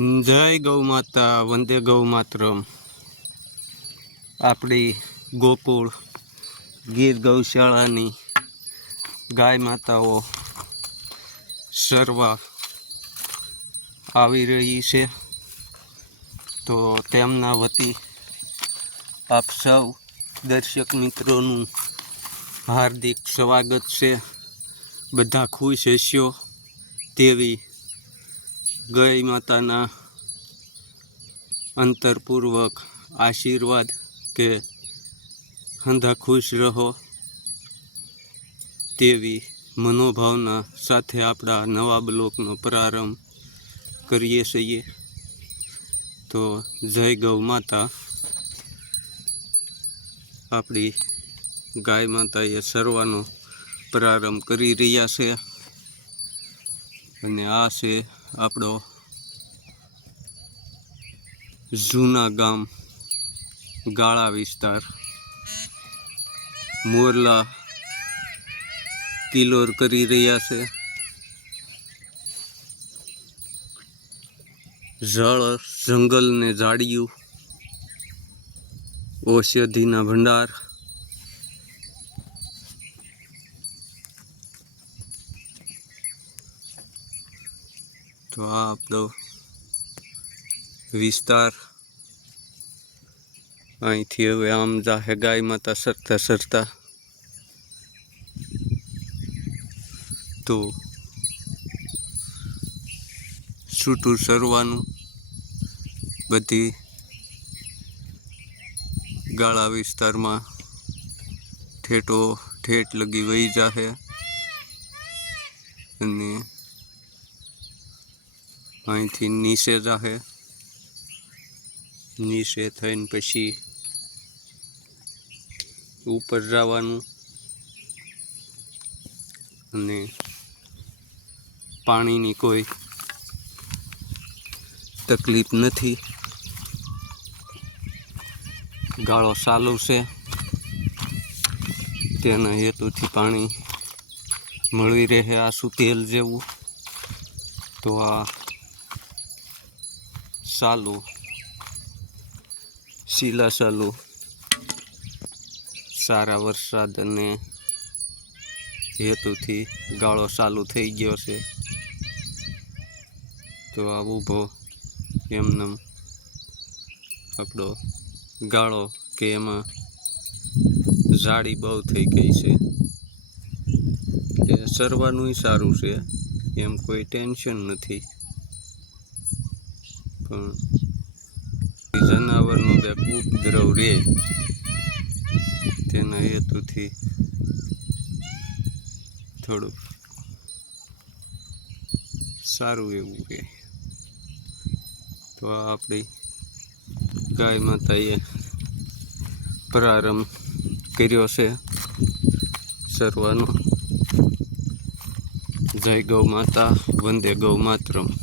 જય ગૌ માતા, વંદે ગૌ માતરમ. આપણી ગોકુળ ગીર ગૌશાળાની ગાય માતાઓ સર્વા આવી રહી છે. તો તેમના વતી આપ સૌ દર્શક મિત્રોનું હાર્દિક સ્વાગત છે. બધા ખુશ હશો તેવી ગઈ માતાના અંતરપૂર્વક આશીર્વાદ કે હંધા ખુશ રહો તેવી મનોભાવના સાથે આપણા નવા બ્લોકનો પ્રારંભ કરીએ છીએ. તો જય ગૌ માતા આપણી ગાય માતાએ સરવાનો પ્રારંભ કરી રહ્યા છે. અને આ છે આપણો જૂના ગામ, ગાળા વિસ્તાર, મોરલા કિલોર કરી રહ્યા છે. જળ જંગલ ને ઝાડિયું ઔષધિના ભંડાર તો આ આપણો વિસ્તાર. અહીંથી હવે આમ જાહે ગાય માતા સરતા સરતા. તો છૂટું સરવાનું. બધી ગાળા વિસ્તારમાં ઠેટો ઠેઠ લગી વહી જાહે. અને અહીંથી નીચે જાહે. નીચે થઈને પછી ઉપર જવાનું. અને પાણીની કોઈ તકલીફ નથી. ગાળો ચાલુ છે. તેના હેતુથી પાણી મળી રહે આસુ તેલ જેવું. તો આ ચાલુ શીલા ચાલુ સારા વરસાદ અને હેતુથી ગાળો ચાલુ થઈ ગયો છે. તો આ ઊભો એમને આપણો ગાળો કે એમાં જાળી બહુ થઈ ગઈ છે. કે સરવાનું સારું છે. એમ કોઈ ટેન્શન નથી. પણ જનાવરનો જે ઉપદ્રવ રહે તેના હેતુથી થોડુંક સારું એવું કે. તો આ આપણી ગાય માતાએ પ્રારંભ કર્યો છે સરવાનો. જય ગૌ માતા, વંદે ગૌ માતરમ.